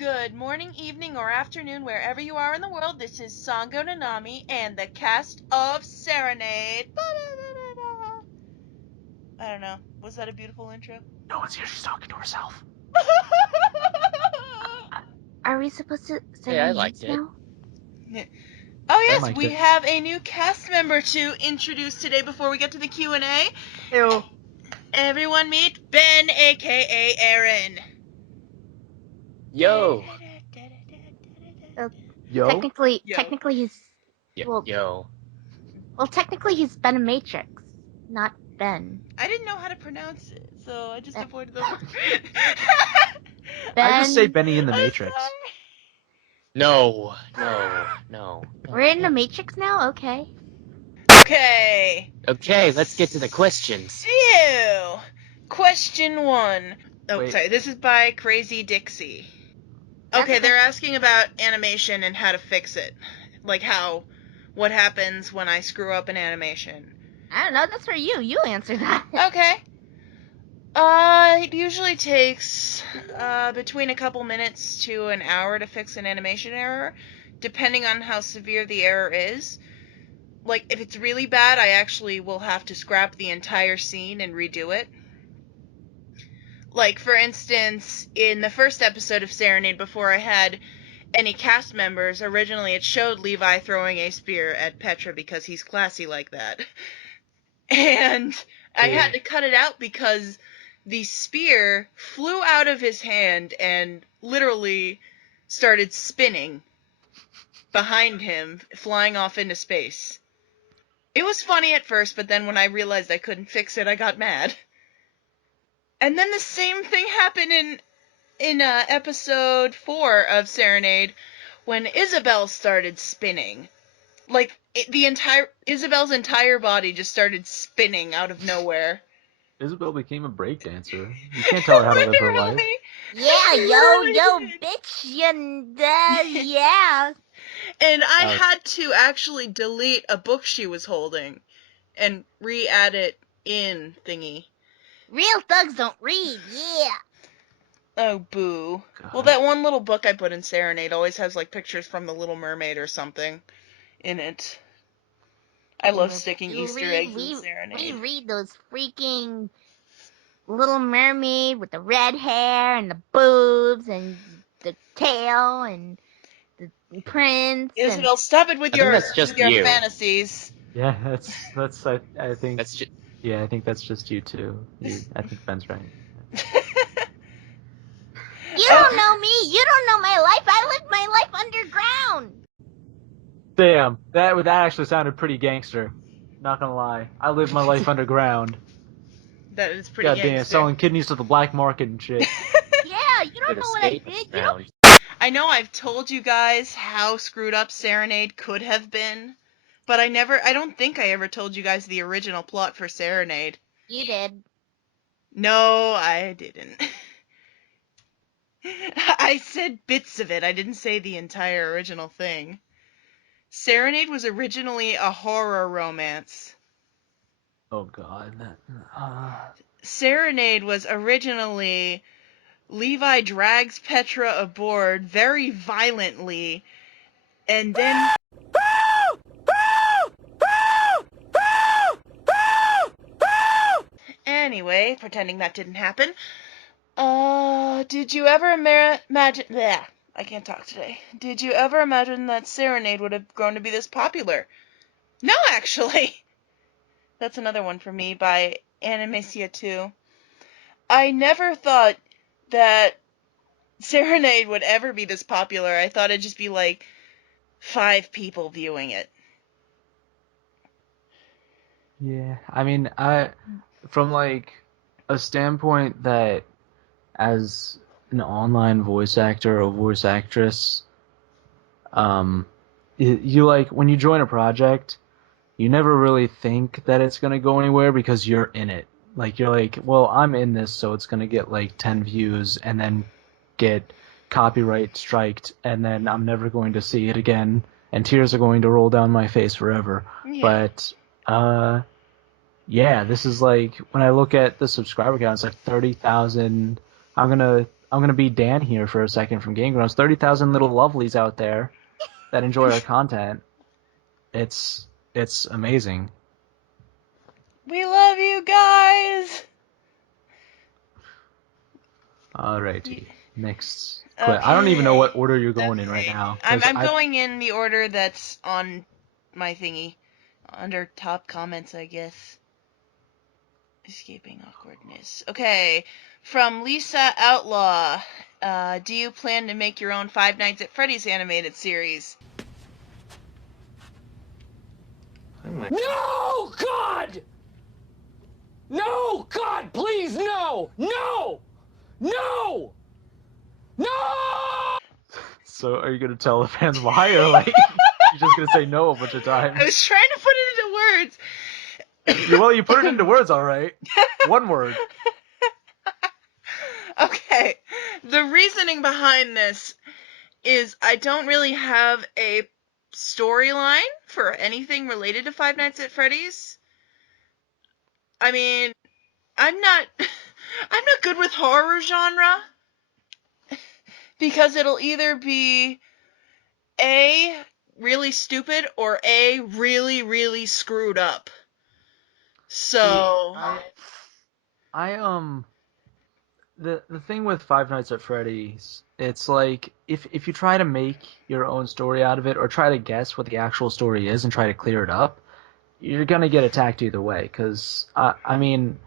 Good morning, evening, or afternoon, wherever you are in the world. This is Sango Nanami and the cast of Serenade. I don't know. Was that a beautiful intro? No one's here. She's talking to herself. Are we supposed to say Hey, I our liked names it. now? Oh yes, liked we it. have a new cast member to introduce today before we get to the Q&A. Ew. Everyone meet Ben, aka Eren. Yo. Yo. Technically, Yo. technically he's Yo. technically he's Benimetrix, not Ben. I didn't know how to pronounce it, so I just avoided the word. Ben. I just say Benny in the Matrix. No. We're in the Matrix now. Okay. Okay. Okay, let's get to the questions. Ew. Question 1. Oh, Wait. sorry. This is by Crazy Dixie. That's Okay, okay. they're asking about animation and how to fix it. Like what happens when I screw up an animation. I don't know. That's for you. You answer that. Okay. It usually takes between a couple minutes to an hour to fix an animation error, depending on how severe the error is. Like, if it's really bad, I actually will have to scrap the entire scene and redo it. Like, for instance, in the first episode of Serenade, before I had any cast members, originally it showed Levi throwing a spear at Petra because he's classy like that. And I had to cut it out because the spear flew out of his hand and literally started spinning behind him, flying off into space. It was funny at first, but then when I realized I couldn't fix it, I got mad. And then the same thing happened in episode 4 of Serenade when Isabel started spinning. Like, Isabel's entire body just started spinning out of nowhere. Isabel became a breakdancer. You can't tell her how to live her life. Yeah, yo, bitch, yeah. And I had to actually delete a book she was holding and re-add it in thingy. Real thugs don't read. Yeah. Oh, boo. God. Well, that one little book I put in Serenade always has, like, pictures from the Little Mermaid or something in it. I love sticking Easter eggs in Serenade. We read those freaking Little Mermaid with the red hair and the boobs and the tail and the prince. Isabel, stop it with I your think that's just your you. fantasies. Yeah, that's. I think. That's just. Yeah, I think that's just you too. I think Ben's right. You don't know me. You don't know my life. I live my life underground. Damn, that actually sounded pretty gangster. Not gonna lie, I live my life underground. That is pretty Goddamn, gangster. selling kidneys to the black market and shit. Yeah, you don't know what I did. You don't. I know I've told you guys how screwed up Serenade could have been, but I don't think I ever told you guys the original plot for Serenade. You did. No, I didn't. I said bits of it. I didn't say the entire original thing. Serenade was originally a horror romance. Oh god. Serenade was originally Levi drags Petra aboard very violently, and then... Anyway, pretending that didn't happen. Did you ever imagine... Bleh, I can't talk today. Did you ever imagine that Serenade would have grown to be this popular? No, actually! That's another one for me by Animacia 2. I never thought that Serenade would ever be this popular. I thought it'd just be like 5 people viewing it. Yeah, I mean, from like a standpoint that as an online voice actor or voice actress, you like when you join a project, you never really think that it's gonna go anywhere because you're in it. Like you're like, well, I'm in this, so it's gonna get like 10 views and then get copyright striked, and then I'm never going to see it again, and tears are going to roll down my face forever. Yeah. But yeah, this is like when I look at the subscriber count, it's like 30,000. I'm gonna I'm gonna be Dan here for a second from Game Grumps. 30,000 little lovelies out there that enjoy our content. It's amazing. We love you guys. Alrighty, next. Okay. I don't even know what order you're going in right now. I'm going in the order that's on my thingy. Under top comments, I guess. Escaping awkwardness. Okay. From Lisa Outlaw. Do you plan to make your own Five Nights at Freddy's animated series? No, God! No, God, please, no! No! No! No! So are you gonna tell the fans why, or like you're just gonna say no a bunch of I times? was trying to put it into words. Well, you put it into words, all right. One word. Okay. The reasoning behind this is I don't really have a storyline for anything related to Five Nights at Freddy's. I mean, I'm not good with horror genre because it'll either be A, really stupid, or A, really, really screwed up. So The thing with Five Nights at Freddy's, it's like if you try to make your own story out of it or try to guess what the actual story is and try to clear it up, you're gonna get attacked either way. Because I mean,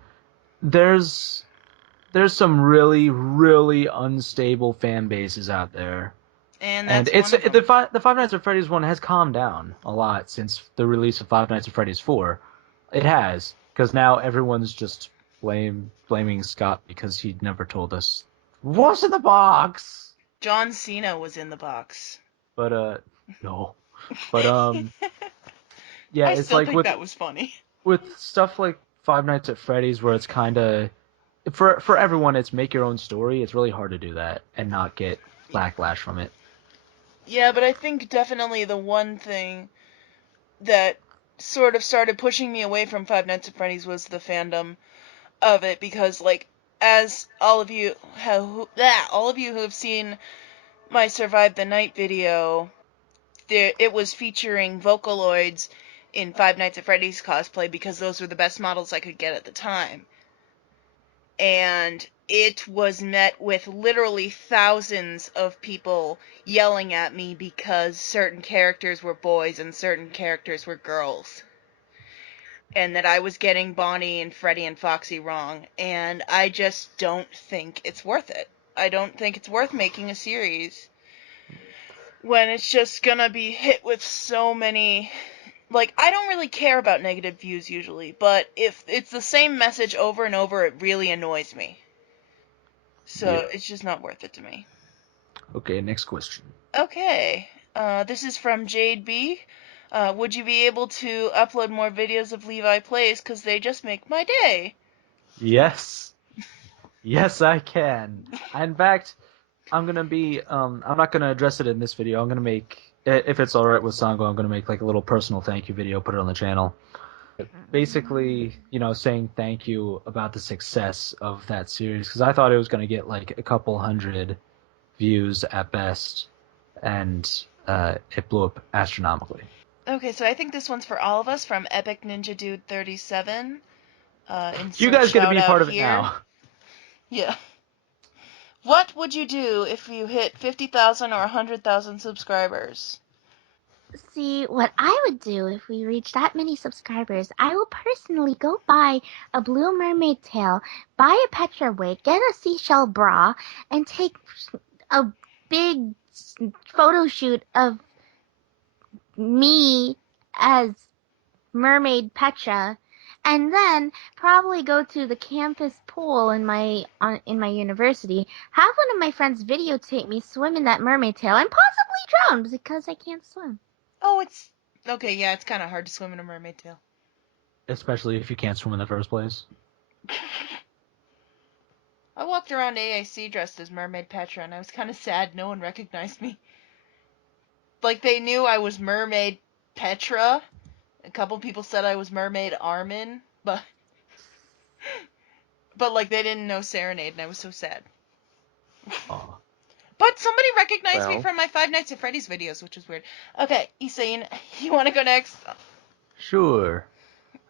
there's some really really unstable fan bases out there, and and that's it's one of them. the Five Nights at Freddy's one has calmed down a lot since the release of Five Nights at Freddy's 4. It has, because now everyone's just blaming Scott because he never told us what's in the box. John Cena was in the box. But no. But yeah, I it's still like think that was funny. with stuff like Five Nights at Freddy's where it's kind of for everyone it's make your own story. It's really hard to do that and not get backlash from it. Yeah, but I think definitely the one thing that sort of started pushing me away from Five Nights at Freddy's was the fandom of it, because like as all of you who have seen my Survive the Night video, it was featuring Vocaloids in Five Nights at Freddy's cosplay because those were the best models I could get at the time. And it was met with literally thousands of people yelling at me because certain characters were boys and certain characters were girls. And that I was getting Bonnie and Freddy and Foxy wrong. And I just don't think it's worth it. I don't think it's worth making a series when it's just gonna be hit with so many. Like, I don't really care about negative views usually, but if it's the same message over and over, it really annoys me. So Yeah. it's just not worth it to me. Okay, next question. Okay, this is from Jade B. Would you be able to upload more videos of Levi Plays, because they just make my day? Yes. Yes, I can. In fact, I'm gonna be I'm not gonna address it in this video. I'm gonna make, if it's alright with Sango, I'm gonna make like a little personal thank you video, put it on the channel. Basically, saying thank you about the success of that series, because I thought it was gonna get like a couple hundred views at best, and it blew up astronomically. Okay, so I think this one's for all of us, from Epic Ninja Dude 37. You Insert guys get to shout be out part of it here. now. Yeah. What would you do if you hit 50,000 or 100,000 subscribers? See, what I would do if we reach that many subscribers, I will personally go buy a Blue Mermaid tail, buy a Petra wig, get a seashell bra, and take a big photo shoot of me as Mermaid Petra, and then probably go to the campus pool in my university, have one of my friends videotape me swim in that mermaid tail, and possibly drown because I can't swim. Oh, it's... Okay, yeah, it's kind of hard to swim in a mermaid tail. Especially if you can't swim in the first place. I walked around AAC dressed as Mermaid Petra, and I was kind of sad no one recognized me. Like, they knew I was Mermaid Petra. A couple people said I was Mermaid Armin, but like, they didn't know Serenade, and I was so sad. Aw. But somebody recognized me Well. from my Five Nights at Freddy's videos, which was weird. Okay, Issa, you want to go next? Sure.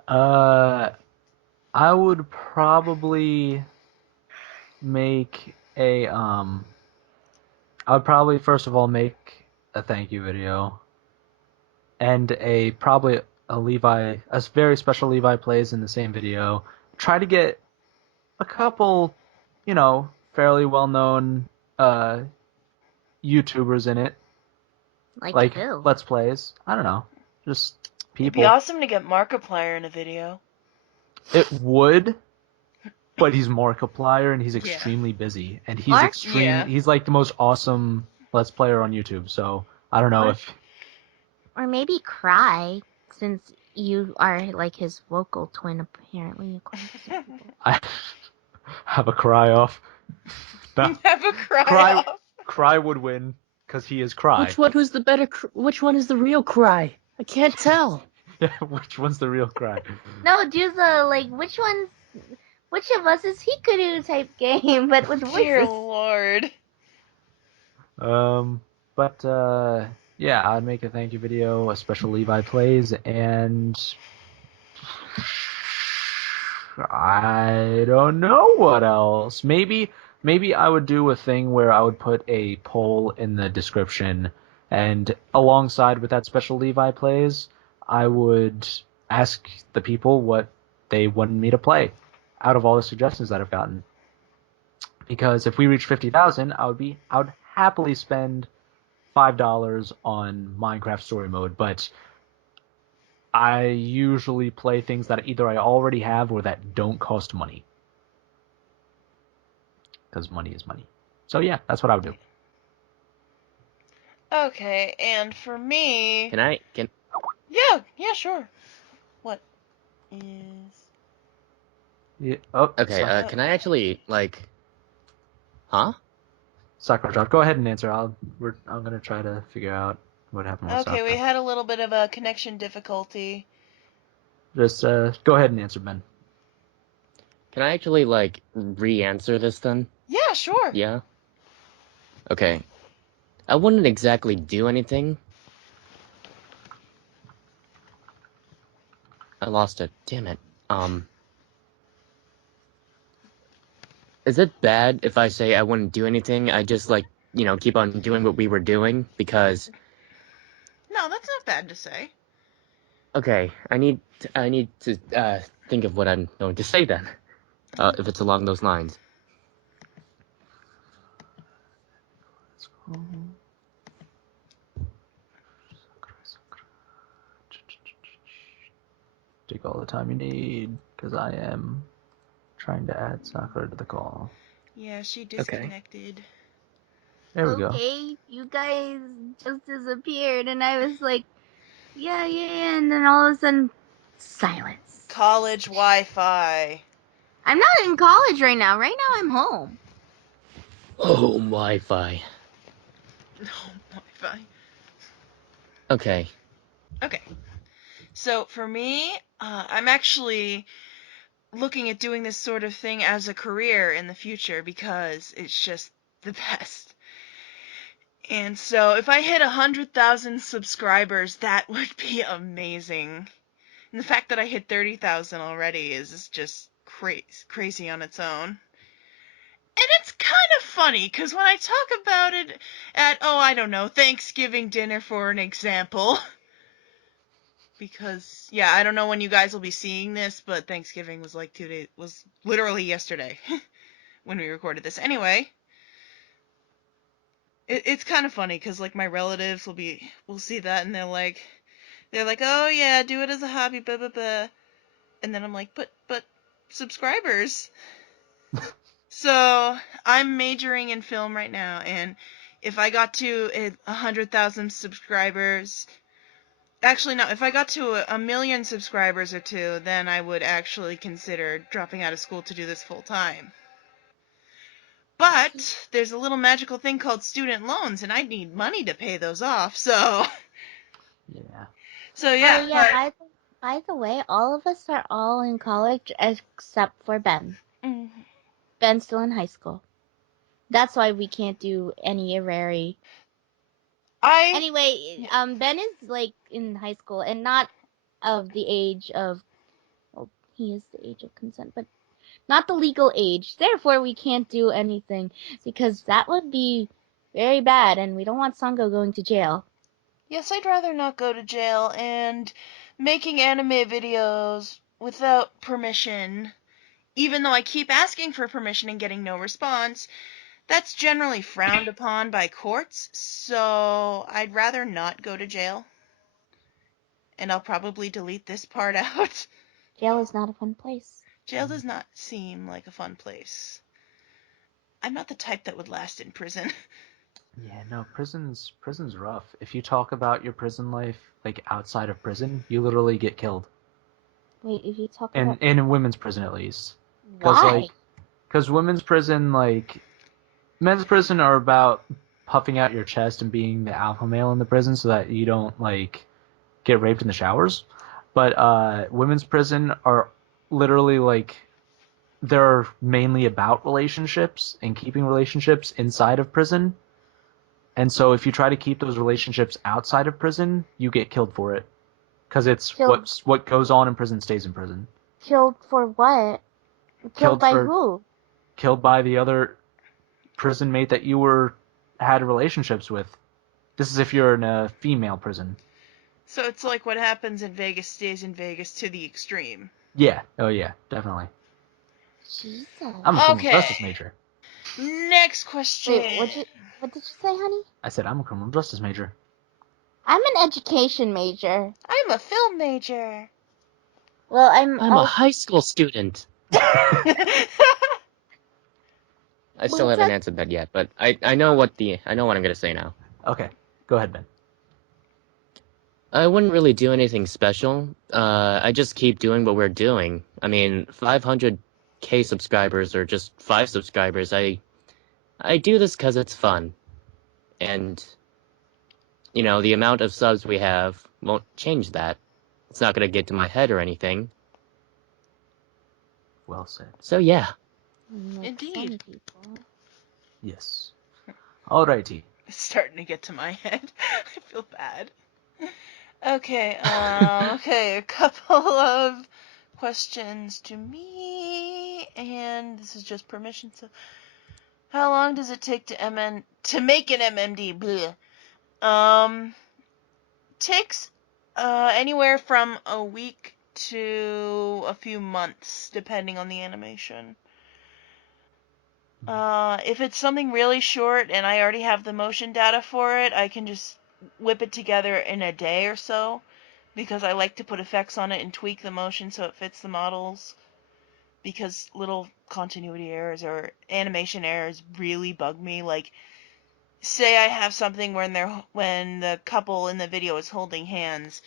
I would probably make I would probably first of all make a thank you video and probably a very special Levi plays in the same video. Try to get a couple, fairly well-known YouTubers in it, like who? Let's Plays. I don't know, just It'd be people. awesome to get Markiplier in a video. It would, but he's Markiplier and he's Yeah. extremely busy, and Yeah. he's like the most awesome Let's Player on YouTube. So I don't know if Or maybe Cry, since you are like his vocal twin, apparently. According to some people. I have a cry off. No. Have a cry off. Cry would win because he is Cry. Which one was the better? Which one is the real Cry? I can't tell. Yeah, which one's the real Cry? No, do the which of us is Hikaru type game, but with Dear voices. Lord. But yeah, I'd make a thank you video, a special Levi plays, and I don't know what else. Maybe I would do a thing where I would put a poll in the description, and alongside with that special Levi plays, I would ask the people what they wanted me to play out of all the suggestions that I've gotten. Because if we reach 50,000, I would happily spend $5 on Minecraft Story Mode, but I usually play things that either I already have or that don't cost money. Because money is money. So yeah, that's what I would do. Okay, and for me... Can Yeah, sure. What is... Yeah. Oh, Okay, can I actually, like... Huh? Sakura dropped. Go ahead and answer. I'm gonna try to figure out what happened with Okay, Sakura. we had a little bit of a connection difficulty. Just go ahead and answer, Ben. Can I actually, like, re-answer this then? Yeah, sure. Yeah? Okay. I wouldn't exactly do anything. I lost it. Damn it. Is it bad if I say I wouldn't do anything? I just, like, keep on doing what we were doing? Because, No, that's not bad to say. okay, I need to think of what I'm going to say then. If it's along those lines. Take all the time you need, because I am trying to add Sakura to the call. Yeah, she disconnected. There we go. Okay, you guys just disappeared, and I was like, yeah, and then all of a sudden, silence. College Wi-Fi. I'm not in college right now. Right now, I'm home. Oh, Wi-Fi. No, Wi-Fi. Okay. Okay. So for me, I'm actually looking at doing this sort of thing as a career in the future because it's just the best. And so if I hit 100,000 subscribers, that would be amazing. And the fact that I hit 30,000 already is just crazy on its own. And it's kind of funny, because when I talk about it at, I don't know, Thanksgiving dinner for an example, because, yeah, I don't know when you guys will be seeing this, but Thanksgiving was like was literally yesterday when we recorded this. Anyway, it's kind of funny, because, like, my relatives will see that, and they're like, oh yeah, do it as a hobby, blah, blah, blah. And then I'm like, but subscribers. So I'm majoring in film right now, and if I got to 100,000 subscribers, actually no, if I got to a million subscribers or two, then I would actually consider dropping out of school to do this full time. But there's a little magical thing called student loans, and I need money to pay those off, so... Yeah. Oh yeah, by the way, all of us are all in college except for Ben. Mm. Ben's still in high school. That's why we can't do any Irari. I Anyway, Ben is like in high school and not of the age of. Well, he is the age of consent, but not the legal age. Therefore, we can't do anything because that would be very bad, and we don't want Sango going to jail. Yes, I'd rather not go to jail, and making anime videos without permission, even though I keep asking for permission and getting no response, that's generally frowned upon by courts, so I'd rather not go to jail. And I'll probably delete this part out. Jail is not a fun place. Jail does not seem like a fun place. I'm not the type that would last in prison. Yeah, no, prison's rough. If you talk about your prison life like outside of prison, you literally get killed. Wait, if you talk And about in women's prison at least. why? Because women's prison, like, men's prison are about puffing out your chest and being the alpha male in the prison so that you don't, like, get raped in the showers. But women's prison are literally, like, they're mainly about relationships and keeping relationships inside of prison. And so if you try to keep those relationships outside of prison, you get killed for it. Because it's Killed- what goes on in prison stays in prison. Killed for what? Killed by for- who? Killed by the other prison mate that you had relationships with. This is if you're in a female prison. So it's like what happens in Vegas stays in Vegas to the extreme. Yeah. Oh yeah, definitely. Jesus. I'm a criminal Okay. justice major. Next question. Wait, what did you say, honey? I said I'm a criminal justice major. I'm an education major. I'm a film major. Well, I'm a also- high school student. I still What's haven't that? answered that yet, but I know what I'm gonna say now. Okay, go ahead, Ben. I wouldn't really do anything special. I just keep doing what we're doing. I mean, 500K subscribers or just 5 subscribers, I do this because it's fun. And, you know, the amount of subs we have won't change that. It's not gonna get to my head or anything. Well said. So yeah. Like Indeed. some people. Yes. Alrighty. It's starting to get to my head. I feel bad. Okay, okay, a couple of questions to me, and this is just permission. So, how long does it take to make an MMD? Bleh. Takes anywhere from a week to a few months, depending on the animation. If it's something really short and I already have the motion data for it, I can just whip it together in a day or so, because I like to put effects on it and tweak the motion so it fits the models, because little continuity errors or animation errors really bug me. Like, say I have something when the couple in the video is holding hands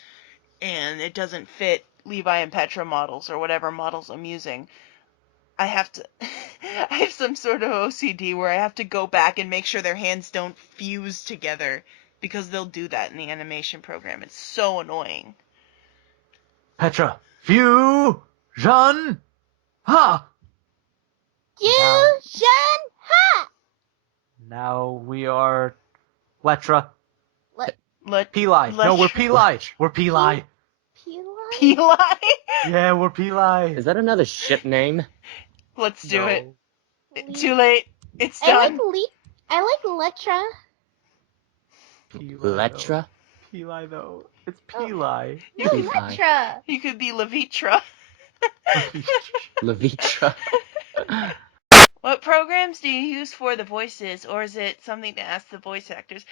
and it doesn't fit Levi and Petra models or whatever models I'm using. I have to I have some sort of OCD where I have to go back and make sure their hands don't fuse together, because they'll do that in the animation program. It's so annoying. Petra. Fusion. Ha. Fusion! Ha! Now we are Letra. Let Peli. No, we're Peli. We're Peli. Peli? Peli. Yeah, we're Peli. Is that another ship name? Let's do No. it. Too late. It's I done. like Letra. Peli, Letra? though. Peli, though. It's Peli. No, Peli. Letra. You could be Levitra. Levitra. What programs do you use for the voices, or is it something to ask the voice actors?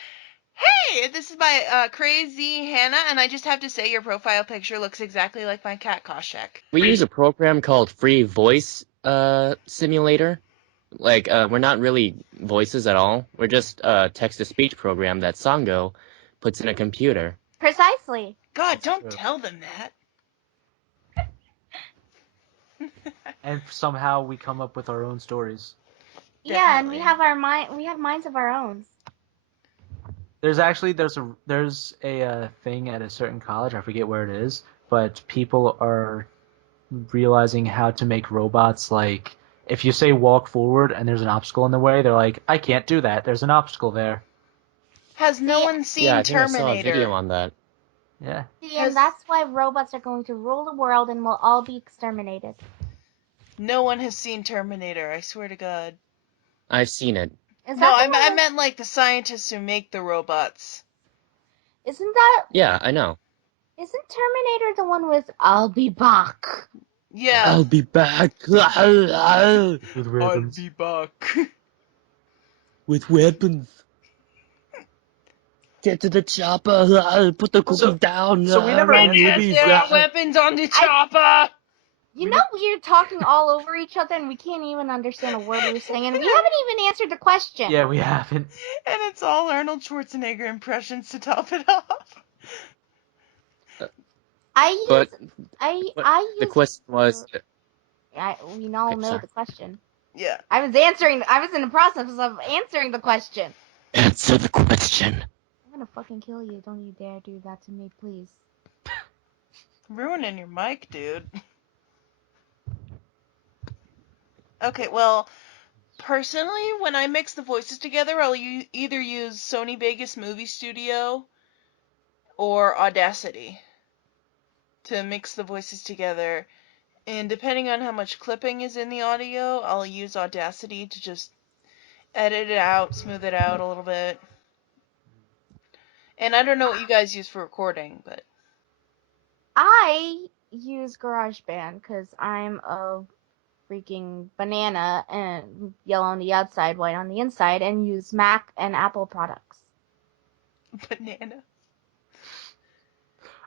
Hey, this is my crazy Hannah, and I just have to say your profile picture looks exactly like my cat Koshek. We use a program called Free Voice Simulator. Like, we're not really voices at all. We're just a text-to-speech program that Sango puts in a computer. Precisely. God, don't true. tell them that. And somehow we come up with our own stories. Yeah, and we Definitely. have we have minds of our own. There's a thing at a certain college, I forget where it is, but people are realizing how to make robots like If you say walk forward and there's an obstacle in the way, they're like, I can't do that. There's an obstacle there. Has no See- one Yeah, seen I think I saw a Terminator? video on that. Yeah. See, Has- and that's why robots are going to rule the world and will all be exterminated. No one has seen Terminator, I swear to God. I've seen it. Is No, that the I one meant like the scientists who make the robots. Isn't that... Yeah, I know. Isn't Terminator the one with "I'll be back"? Yeah. I'll be back. With I'll weapons. be back. With weapons. Get to the chopper. Put the cookie down. so we never My answered- Because movies. there are weapons on the chopper! You know we're talking all over each other and we can't even understand a word we're saying, and we haven't even answered the question. Yeah, we haven't. And it's all Arnold Schwarzenegger impressions to top it off. I use But I the use question was, we all Okay, know sorry. the question. Yeah. I was in the process of answering the question. answer the question. I'm gonna fucking kill you. Don't you dare do that to me, please. Ruining your mic, dude. Okay, well, personally, when I mix the voices together, I'll either use Sony Vegas Movie Studio or Audacity to mix the voices together. And depending on how much clipping is in the audio, I'll use Audacity to just edit it out, smooth it out a little bit. And I don't know what you guys use for recording, but I use GarageBand because I'm a freaking banana and yellow on the outside, white on the inside, and use Mac and Apple products. banana.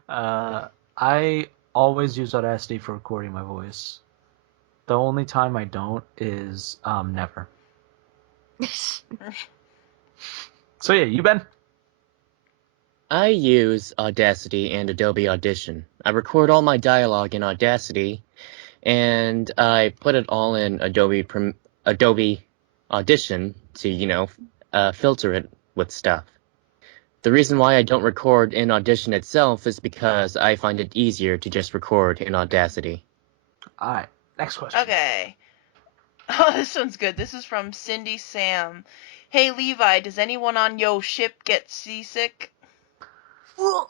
I always use Audacity for recording my voice. The only time I don't is never. So yeah, you Ben? I use Audacity and Adobe Audition. I record all my dialogue in Audacity, and I put it all in Adobe Audition to, filter it with stuff. The reason why I don't record in Audition itself is because I find it easier to just record in Audacity. Alright, next question. Okay. Oh, this one's good. This is from Cindy Sam. Hey Levi, does anyone on yo ship get seasick? All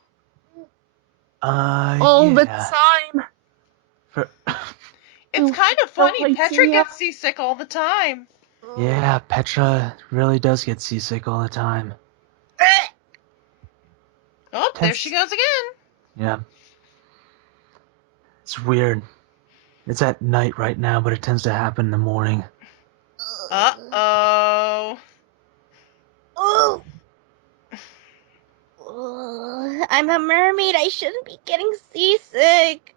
the Yeah. time! For, It's kind of funny. right Petra here. gets seasick all the time. yeah, Petra really does get seasick all the time. Oh, there Tends- she goes again. Yeah. It's weird. It's at night right now, but it tends to happen in the morning. Uh-oh. Oh. I'm a mermaid. I shouldn't be getting seasick.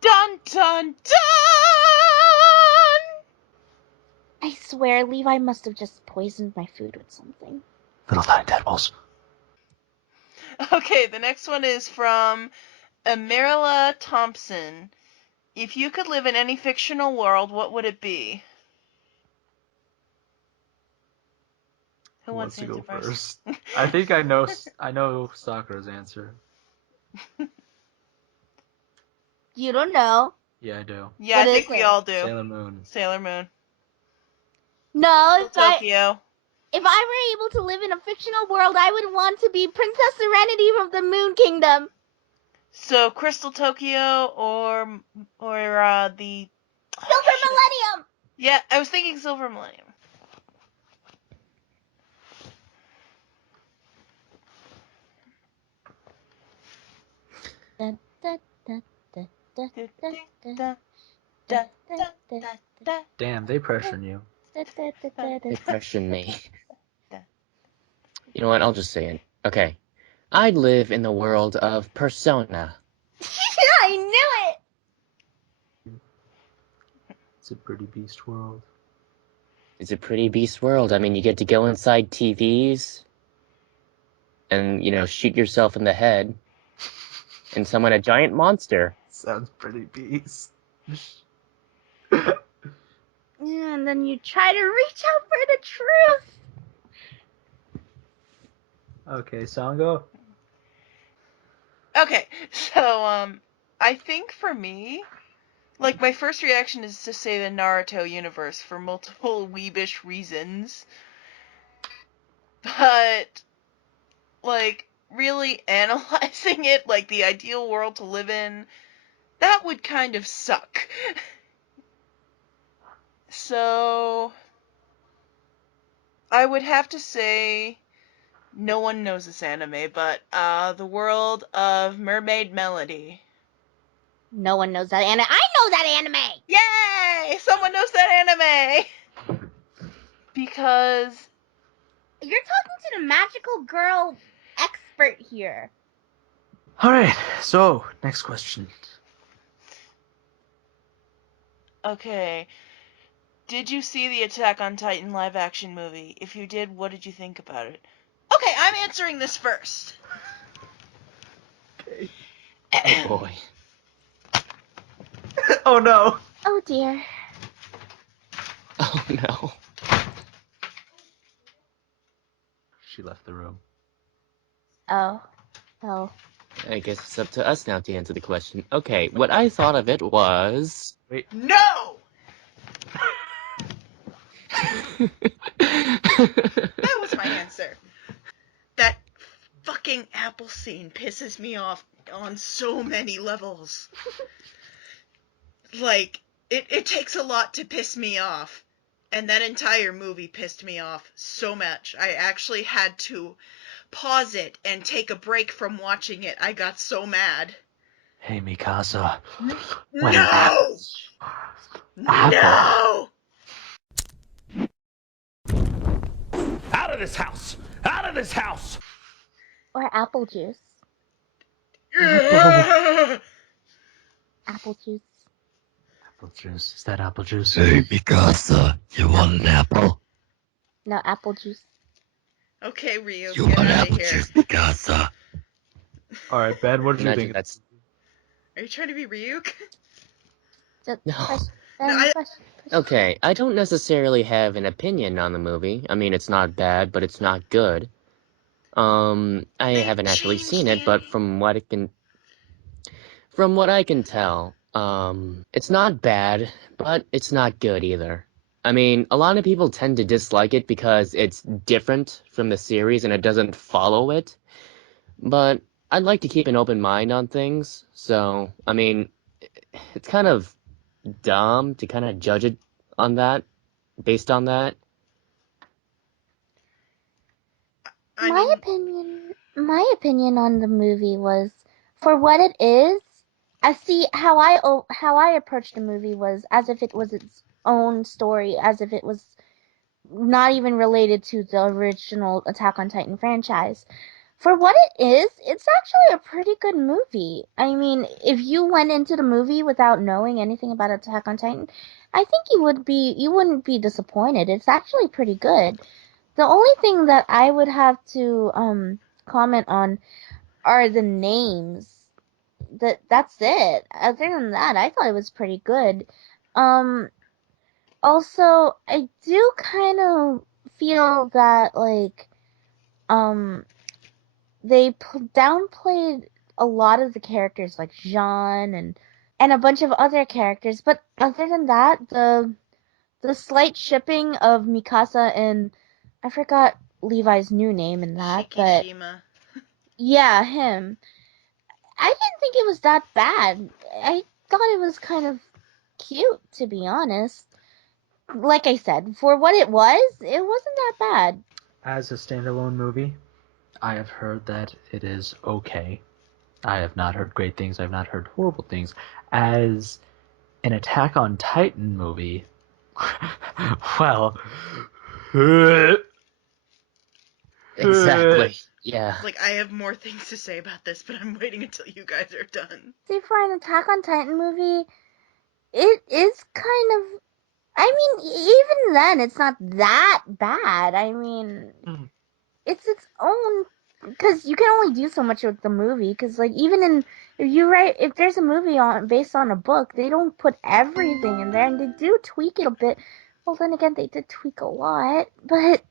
Dun dun dun! I swear, Levi must have just poisoned my food with something. Little tiny tadpoles. Okay, the next one is from Amarilla Thompson. If you could live in any fictional world, what would it be? Who wants to go answer first? I think I know Sakura's answer. You don't know. Yeah, I do. Yeah, What I is think we it? all do. Sailor Moon. Sailor Moon. No, Tokyo. if I were able to live in a fictional world, I would want to be Princess Serenity from the Moon Kingdom. So Crystal Tokyo or the Silver Millennium! Yeah, I was thinking Silver Millennium. Da, da, da, da, da, da, Da, da, da, da, da. Damn, they pressuring you. They question me. You know what? I'll just say it. Okay. I live in the world of Persona. I knew it! It's a pretty beast world. It's a pretty beast world. I mean, you get to go inside TVs and, shoot yourself in the head and summon a giant monster. Sounds pretty beast. Yeah, and then you try to reach out for the truth. Okay, Sango. Okay, so I think for me, Like, my first reaction is to say the Naruto universe for multiple weebish reasons. But, like, really analyzing it, like the ideal world to live in, that would kind of suck. So, I would have to say, no one knows this anime, but the world of Mermaid Melody. No one knows that anime. I know that anime! Yay! Someone knows that anime! Because, You're talking to the magical girl expert here. Alright, so, next question. okay, did you see the Attack on Titan live action movie? If you did, what did you think about it? Okay, I'm answering this first. Okay. Oh boy. Oh no! Oh dear. Oh no. She left the room. Oh. Oh. I guess it's up to us now to answer the question. Okay, what I thought of it was... Wait. No! That was my answer. That fucking apple scene pisses me off on so many levels. Like, it takes a lot to piss me off. And that entire movie pissed me off so much. I actually had to pause it and take a break from watching it. I got so mad. Hey, Mikasa. No! Apple. No! Out of this house! Out of this house! Or apple juice. Apple. Apple juice. Apple juice. Is that apple juice? Hey, Mikasa, you want an apple? No, apple juice. Okay, Ryu, You get want out of apple here. juice, Mikasa? Alright, Ben, what did you Imagine think? that's... Are you trying to be Ryuk? Just No. question. No, Question. Okay, I don't necessarily have an opinion on the movie. I mean, it's not bad, but it's not good. I They haven't actually changed seen it, but from what I can tell, it's not bad, but it's not good either. I mean, a lot of people tend to dislike it because it's different from the series and it doesn't follow it. But I'd like to keep an open mind on things, so, I mean, it's kind of dumb to kind of judge it on that, based on that. I My mean, opinion on the movie was, for what it is, I see how I approached the movie was as if it was its own story, as if it was not even related to the original Attack on Titan franchise. For what it is, it's actually a pretty good movie. I mean, if you went into the movie without knowing anything about Attack on Titan, I think you wouldn't be disappointed. It's actually pretty good. The only thing that I would have to comment on are the names. That's it. Other than that, I thought it was pretty good. Um Also, I do kind of feel that like um they downplayed a lot of the characters like Jean and a bunch of other characters, but other than that, the slight shipping of Mikasa and I forgot Levi's new name in that, but Shikishima. yeah, him. I didn't think it was that bad. I thought it was kind of cute, to be honest. Like I said, for what it wasn't that bad. As a standalone movie, I have heard that it is okay. I have not heard great things. I have not heard horrible things. As an Attack on Titan movie, well, Exactly. Yeah. Like, I have more things to say about this, but I'm waiting until you guys are done. See, for an Attack on Titan movie, it is kind of. I mean, even then, it's not that bad. I mean, Mhm. it's its own. Because you can only do so much with the movie. Because, like, even in. If there's a movie based on a book, they don't put everything in there, and they do tweak it a bit. Well, then again, they did tweak a lot, but.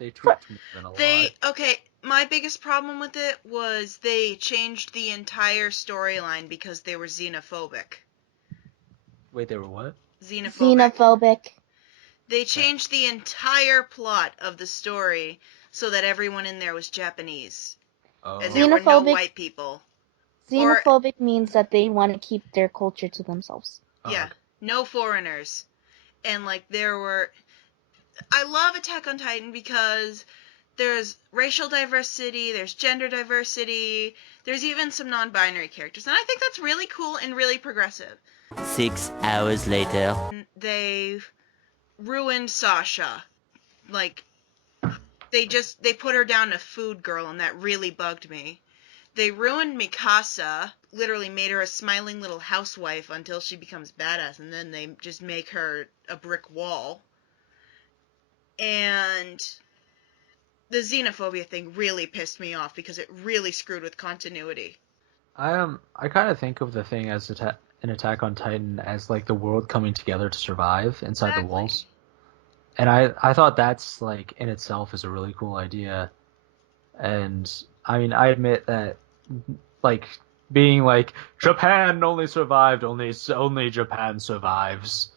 They For, tweaked more than a lot. My biggest problem with it was they changed the entire storyline because they were xenophobic. Wait, they were what? Xenophobic. They changed the entire plot of the story so that everyone in there was Japanese. Oh. And there were no Xenophobic- white people. Xenophobic means that they want to keep their culture to themselves. Yeah, okay. no foreigners. And, like, there were... I love Attack on Titan because there's racial diversity, there's gender diversity, there's even some non-binary characters. And I think that's really cool and really progressive. 6 hours later. They ruined Sasha. Like, they put her down to food girl, and that really bugged me. They ruined Mikasa, literally made her a smiling little housewife until she becomes badass, and then they just make her a brick wall. And the xenophobia thing really pissed me off because it really screwed with continuity. I kind of think of the thing as an Attack on Titan as like the world coming together to survive inside the walls. And I thought that's like in itself is a really cool idea. And I mean, I admit that like being like Japan only survived, only Japan survives.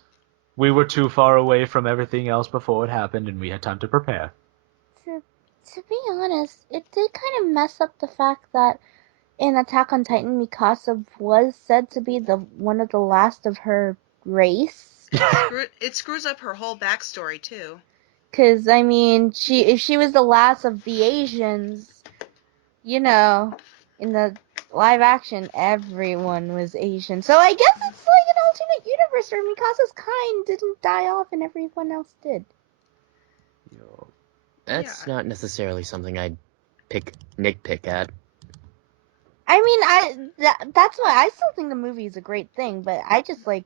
We were too far away from everything else before it happened, and we had time to prepare. To be honest, it did kind of mess up the fact that in Attack on Titan, Mikasa was said to be one of the last of her race. It screws up her whole backstory too. Cause I mean, if she was the last of the Asians, you know, in the live action, everyone was Asian. So I guess it's like an alternate universe where Mikasa's kind didn't die off and everyone else did. That's not necessarily something I'd nitpick at. I mean, that's why I still think the movie is a great thing, but I just like,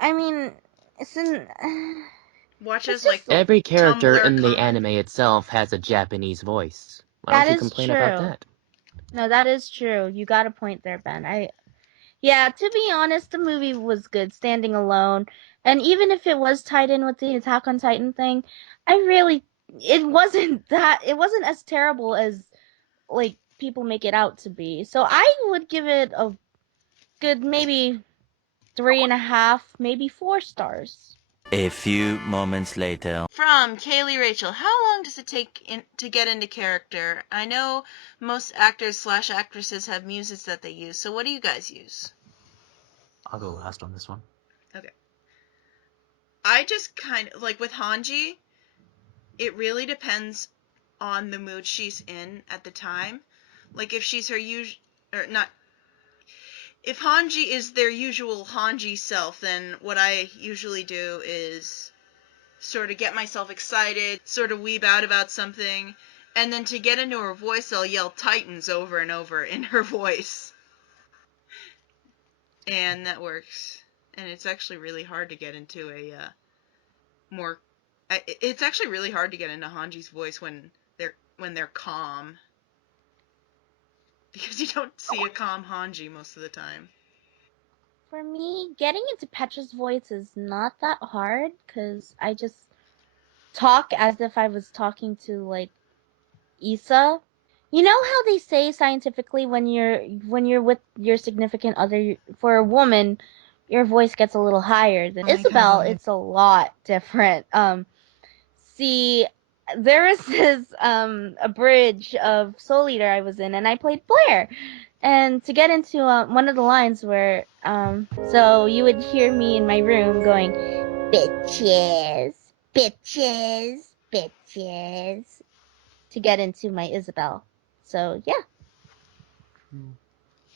I mean, it's in. Watch It's as like just- Every character Tumblr in the comment. anime itself has a Japanese voice. Why That don't you is complain true. about that? No, that is true. You got a point there, Ben. Yeah, to be honest, the movie was good standing alone. And even if it was tied in with the Attack on Titan thing, it wasn't as terrible as like people make it out to be. So I would give it a good maybe 3.5, maybe 4 stars. A few moments later. From Kaylee Rachel, how long does it take to get into character? I know most actors/actresses have muses that they use, so what do you guys use? I'll go last on this one. Okay. I just kind of, like with Hanji, it really depends on the mood she's in at the time. Like if she's her if Hanji is their usual Hanji self, then what I usually do is sort of get myself excited, sort of weeb out about something, and then to get into her voice, I'll yell Titans over and over in her voice. And that works. And it's actually really hard to get into it's actually really hard to get into Hanji's voice when they're calm. Because you don't see a calm Hanji most of the time. For me, getting into Petra's voice is not that hard because I just talk as if I was talking to like Issa. You know how they say scientifically when you're with your significant other, for a woman, your voice gets a little higher than Isabel. It's a lot different. See, there was this a bridge of Soul Eater I was in, and I played Blair. And to get into one of the lines where so you would hear me in my room going, bitches, bitches, bitches, to get into my Isabel. So yeah.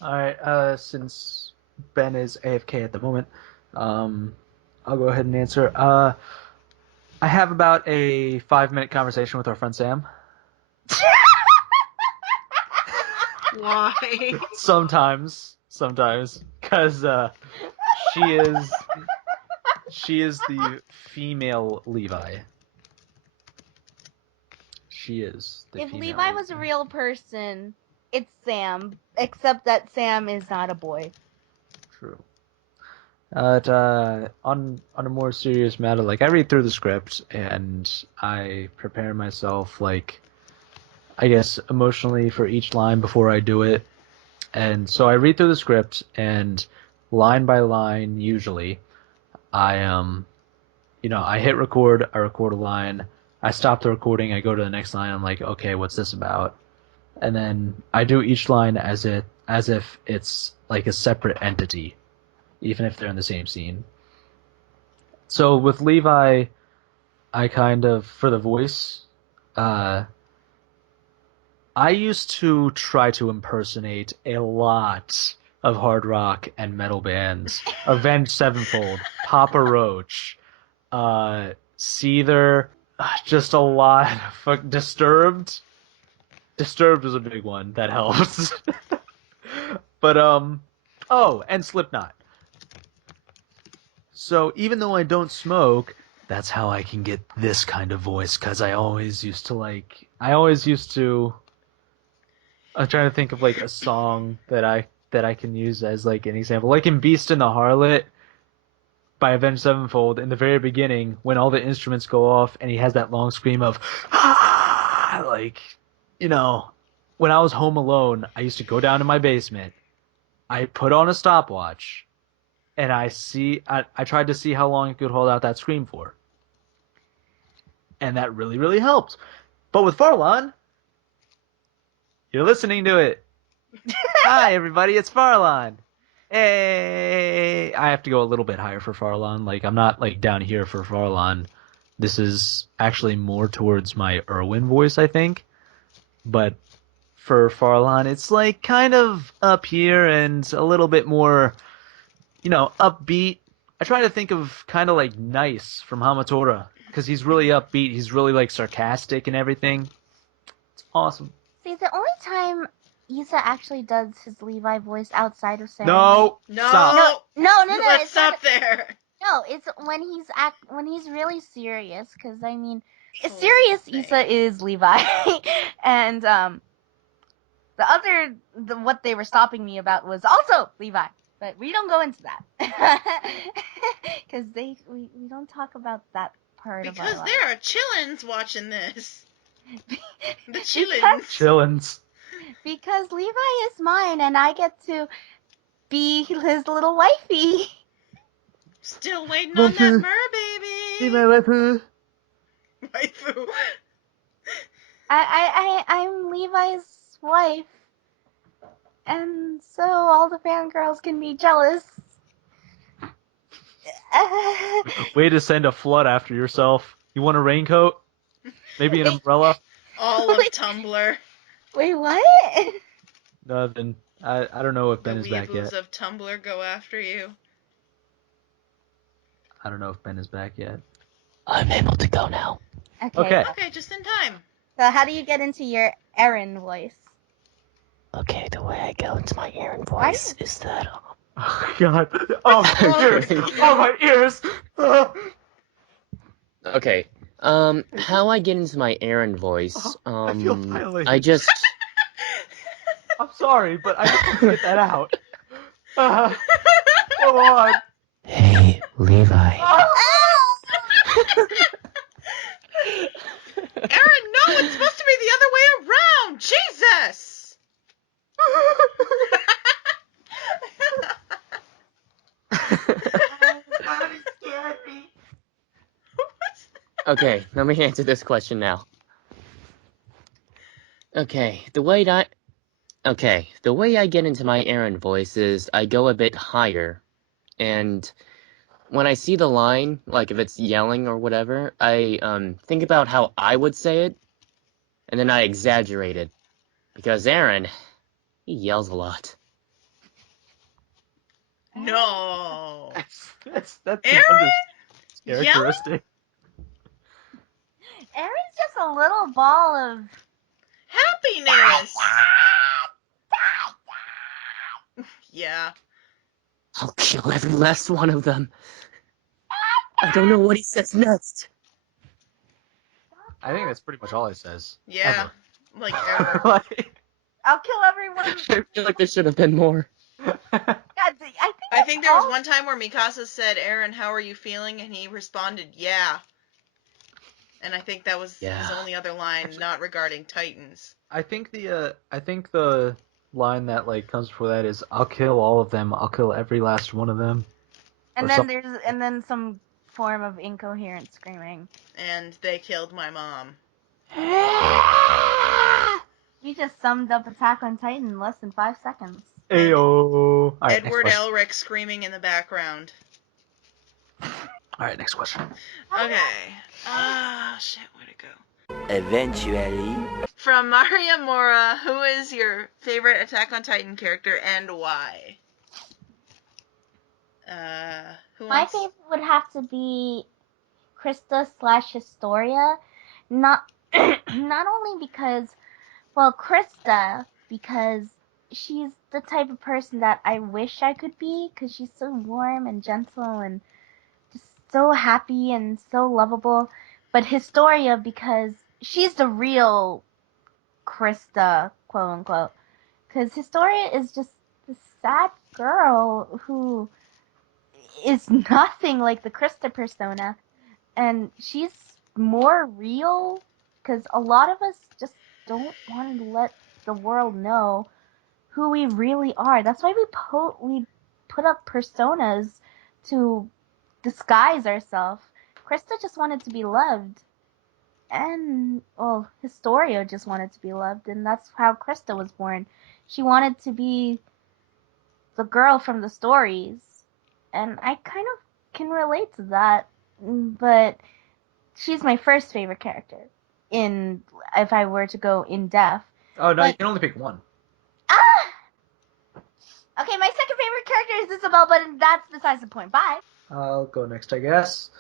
Alright, since Ben is AFK at the moment, I'll go ahead and answer. I have about a 5-minute conversation with our friend Sam. Why? Sometimes, because she is the female Levi. She is the If female Levi was a real person, it's Sam, except that Sam is not a boy. True. On a more serious matter, like I read through the script and I prepare myself, like I guess emotionally for each line before I do it, and so I read through the script and line by line, usually, I I hit record, I record a line, I stop the recording, I go to the next line, I'm like, okay, what's this about? And then I do each line as if it's like a separate entity, even if they're in the same scene. So with Levi, I kind of, for the voice, uh, I used to try to impersonate a lot of hard rock and metal bands. Avenged Sevenfold, Papa Roach, Seether, just a lot. Disturbed. Disturbed was a big one. That helps. But oh, and Slipknot. So even though I don't smoke, that's how I can get this kind of voice, because I always used to I'm trying to think of like a song that I can use as like an example. Like in Beast and the Harlot by Avenged Sevenfold, in the very beginning, when all the instruments go off and he has that long scream of ah, like, when I was home alone, I used to go down to my basement. I put on a stopwatch and I tried to see how long I could hold out that scream for. And that really, really helped. But with Farlon, you're listening to it. Hi, everybody, it's Farlon. Hey, I have to go a little bit higher for Farlon. Like, I'm not like down here for Farlon. This is actually more towards my Irwin voice, I think. But for Farlon, it's like kind of up here and a little bit more, upbeat. I try to think of kind of like Nice from Hamatora, because he's really upbeat. He's really like sarcastic and everything. It's awesome. See, the only time Issa actually does his Levi voice outside of Serenade. No, No. stop. No. Let's It's stop not, there. no, it's when he's really serious. Because I mean, Totally serious insane. Issa is Levi, and what they were stopping me about was also Levi. But we don't go into that because we don't talk about that part of our Because life. there are chillins watching this. The Because- chillins. Chillins. Because Levi is mine, and I get to be his little wifey. Still waiting on that mer baby. waifu. Waifu. I'm Levi's wife, and so all the fangirls can be jealous. Way to send a flood after yourself. You want a raincoat? Maybe an umbrella? All of Tumblr. Wait, what? Nothing. I don't know if The Ben is back weeaboos yet. of Tumblr go after you. I don't know if Ben is back yet. I'm able to go now. Okay. Okay, just in time. So how do you get into your Eren voice? Okay, the way I go into my Eren Why voice is that. Oh my god. Oh my ears. Oh my ears. Okay. How I get into my Eren voice? I feel violated. I just. I'm sorry, but I just want to get that out. Go on. Hey, Levi. Eren, no, it's supposed to be the other way around. Jesus. Okay, let me answer this question now. Okay, the way I get into my Eren voice is I go a bit higher, and when I see the line, like if it's yelling or whatever, I think about how I would say it, and then I exaggerate it, because Eren, he yells a lot. No. That's Eren? characteristic. Eren's just a little ball of Happiness. Yeah. I'll kill every last one of them. I don't know what he says next. I think that's pretty much all he says. Yeah. Like ever. Like, I'll kill everyone. I feel like there should have been more. God, I think there was one time where Mikasa said, Eren, how are you feeling? And he responded, yeah. And I think that was his only other line, not regarding Titans. I think the line that like comes before that is, "I'll kill all of them. I'll kill every last one of them." And Or then something. there's some form of incoherent screaming. And they killed my mom. You just summed up Attack on Titan in less than 5 seconds. Ayo. All right, next Edward question. Elric screaming in the background. All right, next question. Okay. Shit, where'd it go? Eventually. From Maria Mora, who is your favorite Attack on Titan character and why? Who My wants? favorite would have to be Krista / Historia. Not not only because, well, Krista, because she's the type of person that I wish I could be, because she's so warm and gentle and just so happy and so lovable. But Historia, because she's the real Krista, quote unquote. Because Historia is just this sad girl who is nothing like the Krista persona, and she's more real because a lot of us just don't want to let the world know who we really are. That's why we put up personas to disguise ourselves. Krista just wanted to be loved, and well, Historia just wanted to be loved, and that's how Krista was born. She wanted to be the girl from the stories, and I kind of can relate to that, but she's my first favorite character in if I were to go in depth. Oh no, But- you can only pick one. Okay, my second favorite character is Isabel, but that's besides the point. Bye. I'll go next, I guess.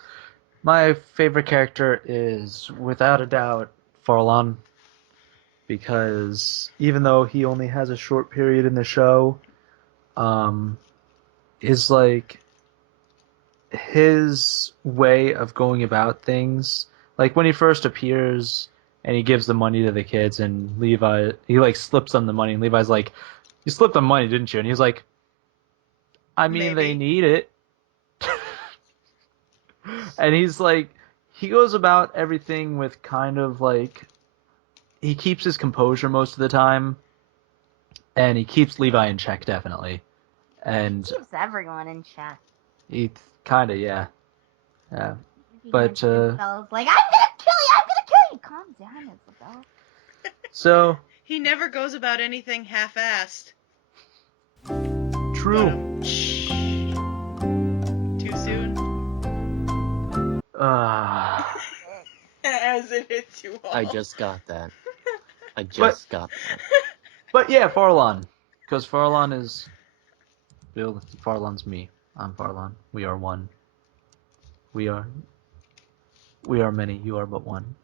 My favorite character is, without a doubt, Farlan. Because even though he only has a short period in the show, is like his way of going about things. Like when he first appears and he gives the money to the kids, and Levi, he like slips them the money, and Levi's like, "You slipped them money, didn't you?" And he's like, "I mean, they Maybe. need it." And he's like, he goes about everything with kind of like, he keeps his composure most of the time, and he keeps Levi in check, definitely. And Keeps everyone in check. he kind of, yeah. He But, Isabel's like, I'm gonna kill you. I'm gonna kill you. Calm down, Isabel. so, He never goes about anything half-assed. true. Shh. Too soon? As it hits you all. I just got that. I just got that. But yeah, Farlan. Because Farlan is Bill, Farlan's me. I'm Farlan. We are one. We are many, you are but one.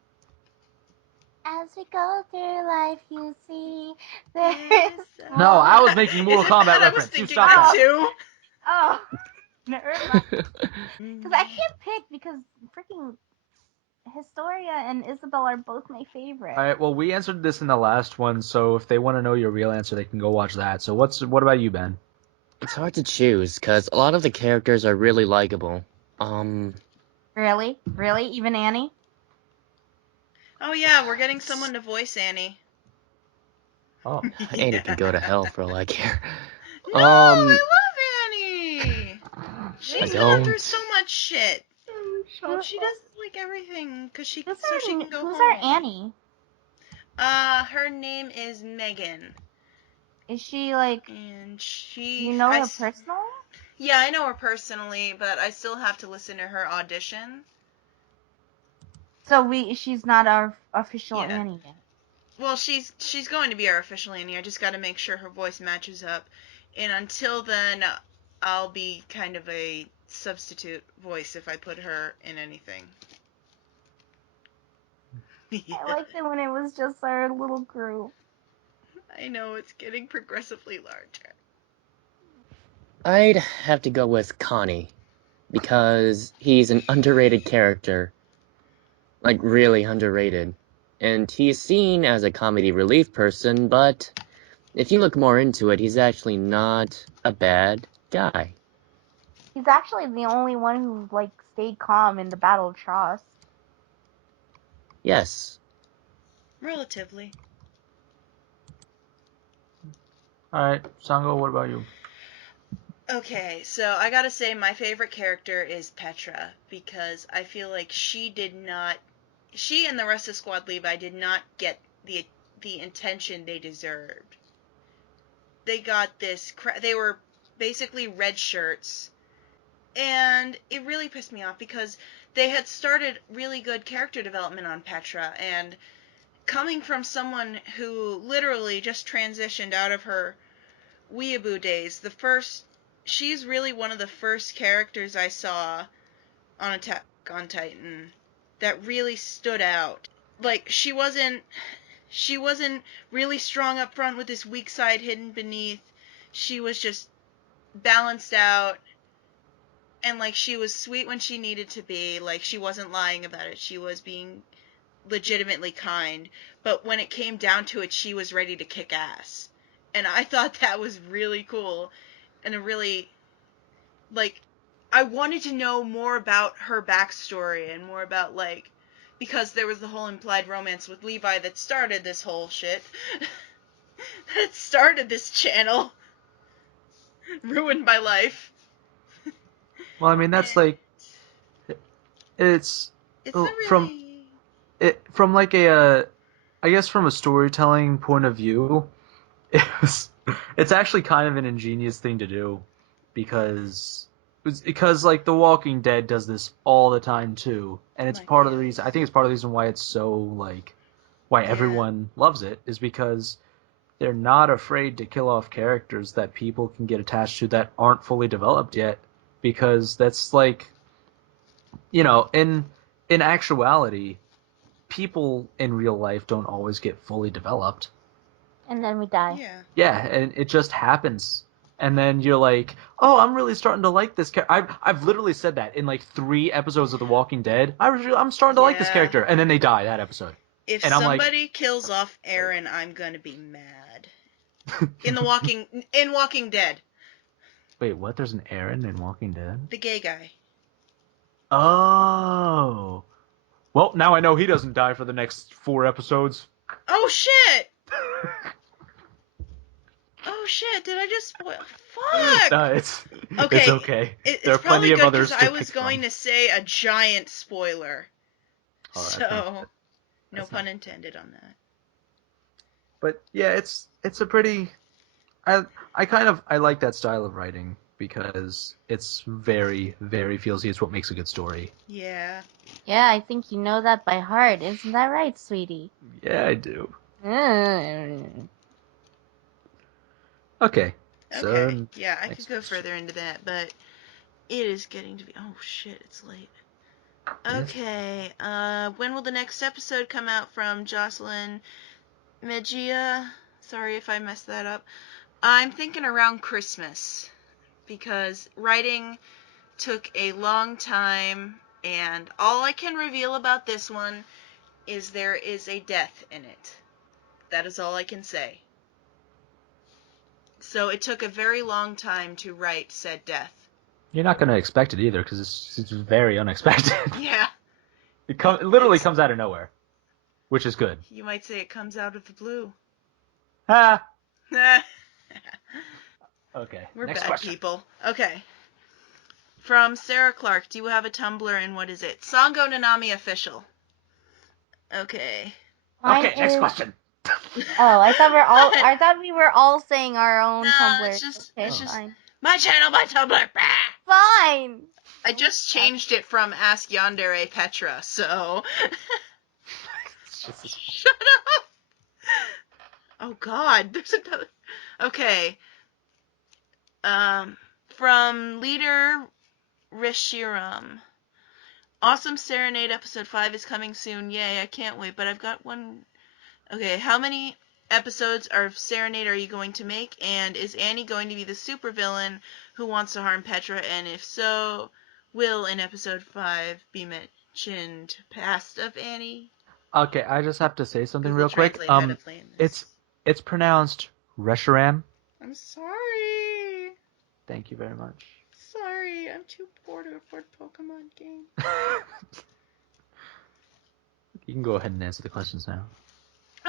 As we go through life, you see, there's No, I was making Mortal Isn't Kombat that reference. I was You thinking stop that that. too. Oh, never mind. Because I can't pick because freaking Historia and Isabel are both my favorite. All right. Well, we answered this in the last one, so if they want to know your real answer, they can go watch that. So what about you, Ben? It's hard to choose because a lot of the characters are really likable. Really? Really? Even Annie? Oh yeah, we're getting someone to voice Annie. Oh, Annie can go to hell for all I care. No, I love Annie. She's been through don't. so much shit. She does like everything because she can go Who's home. our Annie? Her name is Megan, Is she like? and Do she. you know her personally? Yeah, I know her personally, but I still have to listen to her audition. So she's not our official Yeah. Annie yet. Well, she's going to be our official Annie. I just got to make sure her voice matches up, and until then, I'll be kind of a substitute voice if I put her in anything. Yeah. I liked it when it was just our little group. I know it's getting progressively larger. I'd have to go with Connie because he's an underrated character. Like, really underrated. And he's seen as a comedy relief person, but if you look more into it, he's actually not a bad guy. He's actually the only one who like stayed calm in the Battle of Tross. Relatively. All right, Sango, what about you? Okay, so I gotta say my favorite character is Petra, because I feel like she and the rest of Squad Levi did not get the attention they deserved. They got they were basically red shirts, and it really pissed me off because they had started really good character development on Petra, and coming from someone who literally just transitioned out of her weeaboo days, she's really one of the first characters I saw on Attack on Titan that really stood out. Like, she wasn't really strong up front with this weak side hidden beneath. She was just balanced out, and like she was sweet when she needed to be. Like, she wasn't lying about it. She was being legitimately kind. But when it came down to it, she was ready to kick ass. And I thought that was really cool. And a really, like, I wanted to know more about her backstory and more about, like, because there was the whole implied romance with Levi that started this whole shit. That started this channel. Ruined my life. Well, I mean, that's like it's It's a from really... from like I guess from a storytelling point of view, it's actually kind of an ingenious thing to do because like The Walking Dead does this all the time too, and it's My part of the fans. reason I think it's part of the reason why it's so like why Yeah. everyone loves it is because they're not afraid to kill off characters that people can get attached to that aren't fully developed yet, because that's like, you know, in actuality, people in real life don't always get fully developed. And then we die. Yeah. Yeah, and it just happens. And then you're like, oh, I'm really starting to like this character. I've literally said that in like 3 episodes of The Walking Dead. I'm starting to like this Yeah. character, and then they die that episode. If And I'm like, somebody kills off Eren, I'm gonna be mad. In Walking Dead, wait, what? There's an Eren in Walking Dead? the gay guy. Oh. Well, now I know he doesn't die for the next 4 episodes. Oh shit! Oh shit! Did I just spoil? Fuck! No, it's okay. There It's are plenty probably of good because others to I pick was going from. to say a giant spoiler. Oh, that's So, not good. no That's pun not... intended on that. But yeah, it's a pretty I like that style of writing because it's very, very feelsy. It's what makes a good story. Yeah. Yeah, I think you know that by heart. Isn't that right, sweetie? Yeah, I do. Mm. Okay. So Okay. Yeah, I could next go question. further into that, but it is getting to be. Oh shit! It's late. Yes. Okay. When will the next episode come out from Jocelyn Mejia? Sorry if I messed that up. I'm thinking around Christmas because writing took a long time, and all I can reveal about this one is there is a death in it. That is all I can say. So it took a very long time to write said death. You're not gonna expect it either because it's very unexpected. Yeah. It literally comes out of nowhere, which is good. You might say it comes out of the blue. Ah. Okay. We're Next bad question. people. Okay. From Sarah Clark, do you have a Tumblr and what is it? Sango Nanami Official. Okay. Mine Okay. Next is. question. Oh, I thought we were all saying our own No, Tumblr. it's Okay, just fine. my channel, my Tumblr. Fine. I just changed it from Ask Yandere Petra, so shut up. Oh God, there's another. Okay. From Leader Rishiram. Awesome Serenade episode 5 is coming soon. Yay, I can't wait, but I've got one. Okay, how many episodes of Serenade are you going to make? And is Annie going to be the supervillain who wants to harm Petra? And if so, will in episode 5 be mentioned past of Annie? Okay, I just have to say something Google real quick. Translate how to play in this. It's pronounced Reshiram. I'm sorry. Thank you very much. Sorry, I'm too poor to afford Pokemon game. You can go ahead and answer the questions now.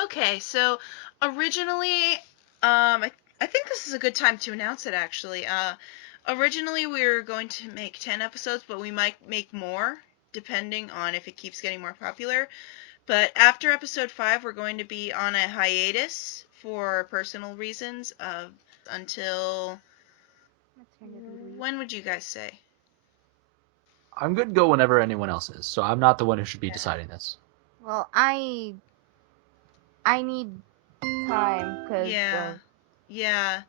Okay, so originally, I think this is a good time to announce it, actually. Originally, we were going to make 10 episodes, but we might make more, depending on if it keeps getting more popular. But after episode 5, we're going to be on a hiatus for personal reasons until... When would you guys say? I'm good to go whenever anyone else is, so I'm not the one who should be deciding this. Well, I need time because of Yeah.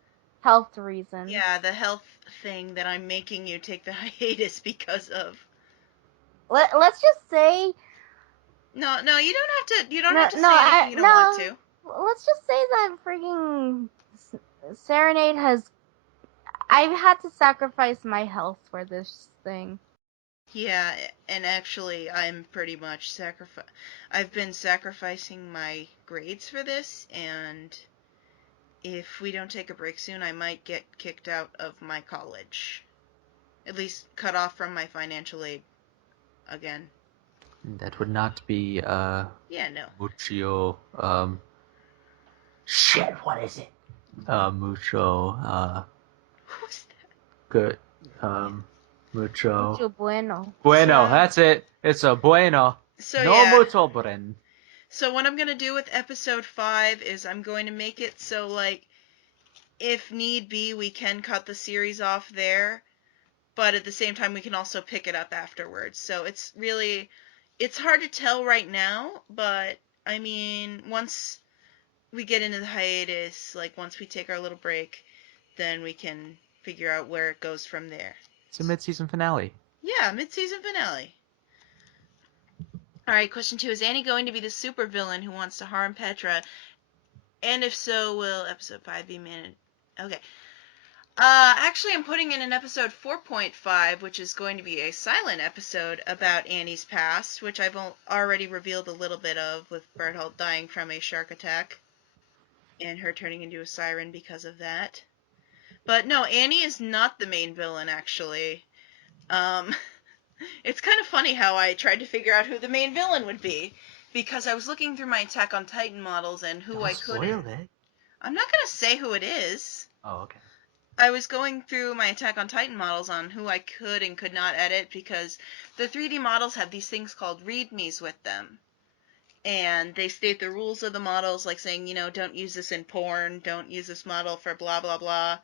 health reasons. Yeah, the health thing that I'm making you take the hiatus because of. Let's just say No, you don't have to. You don't have to say anything you don't want to. Let's just say that freaking Serenade has. I've had to sacrifice my health for this thing. Yeah, and actually, I'm pretty much I've been sacrificing my grades for this, and if we don't take a break soon, I might get kicked out of my college. At least cut off from my financial aid again. That would not be, Yeah, no. mucho, shit, what is it? Mucho, Who's that? good, mucho. Mucho bueno. Bueno, So- that's it. It's a bueno. So No yeah. mucho buen. So what I'm going to do with episode 5 is I'm going to make it so, like, if need be, we can cut the series off there, but at the same time, we can also pick it up afterwards. So it's hard to tell right now, but, I mean, once we get into the hiatus, like, once we take our little break, then we can figure out where it goes from there. It's a mid-season finale. Yeah, mid-season finale. Alright, question 2. Is Annie going to be the supervillain who wants to harm Petra? And if so, will episode 5 be managed? Okay. Actually, I'm putting in an episode 4.5, which is going to be a silent episode about Annie's past, which I've already revealed a little bit of, with Berthold dying from a shark attack, and her turning into a siren because of that. But no, Annie is not the main villain, actually. It's kind of funny how I tried to figure out who the main villain would be, because I was looking through my Attack on Titan models and who I could. Spoiled it. I'm not gonna say who it is. Oh, okay. I was going through my Attack on Titan models on who I could and could not edit, because the 3D models have these things called readmes with them. And they state the rules of the models, like saying, don't use this in porn, don't use this model for blah blah blah.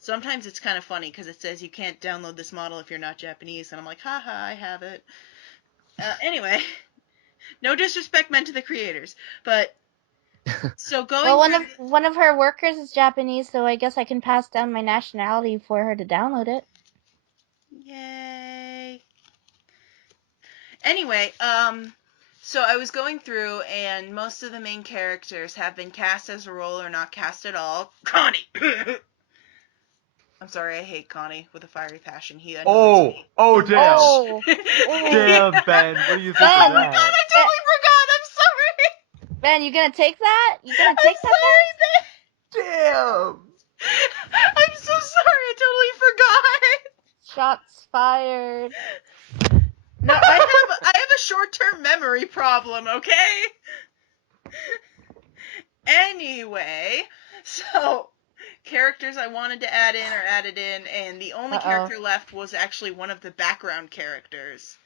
Sometimes it's kind of funny, because it says you can't download this model if you're not Japanese, and I'm like, haha, I have it. Anyway, no disrespect meant to the creators, but so going. Well, one of her workers is Japanese, so I guess I can pass down my nationality for her to download it. Yay. Anyway, so I was going through, and most of the main characters have been cast as a role or not cast at all. Connie! I'm sorry, I hate Connie with a fiery passion. He annoys me. Oh, damn. Oh, Damn, Ben, what do you think Ben. of Oh my god, that? I totally forgot! I'm sorry! Ben, you gonna take that? You gonna I'm take that? sorry, Ben! Damn. I'm so sorry, I totally forgot! Shots fired. No, I have a short-term memory problem, okay? Anyway, so characters I wanted to add in are added in, and the only character left was actually one of the background characters.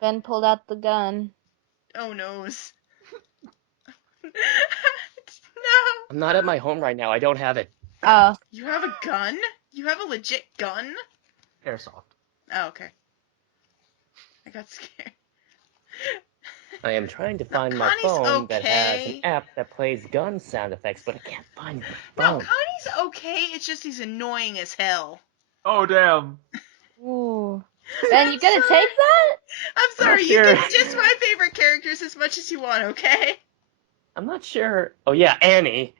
Ben pulled out the gun. Oh noes. No. I'm not at my home right now. I don't have it. Oh. You have a gun? You have a legit gun? Airsoft. Oh, okay. I got scared. I am trying to find my Connie's phone that has okay. an app that plays gun sound effects, but I can't find my No, phone. Connie's okay, it's just he's annoying as hell. Oh, damn. Ooh. Ben, you gonna take that? I'm sorry, you Here. can diss my favorite characters as much as you want, okay? I'm not sure. Oh yeah, Annie.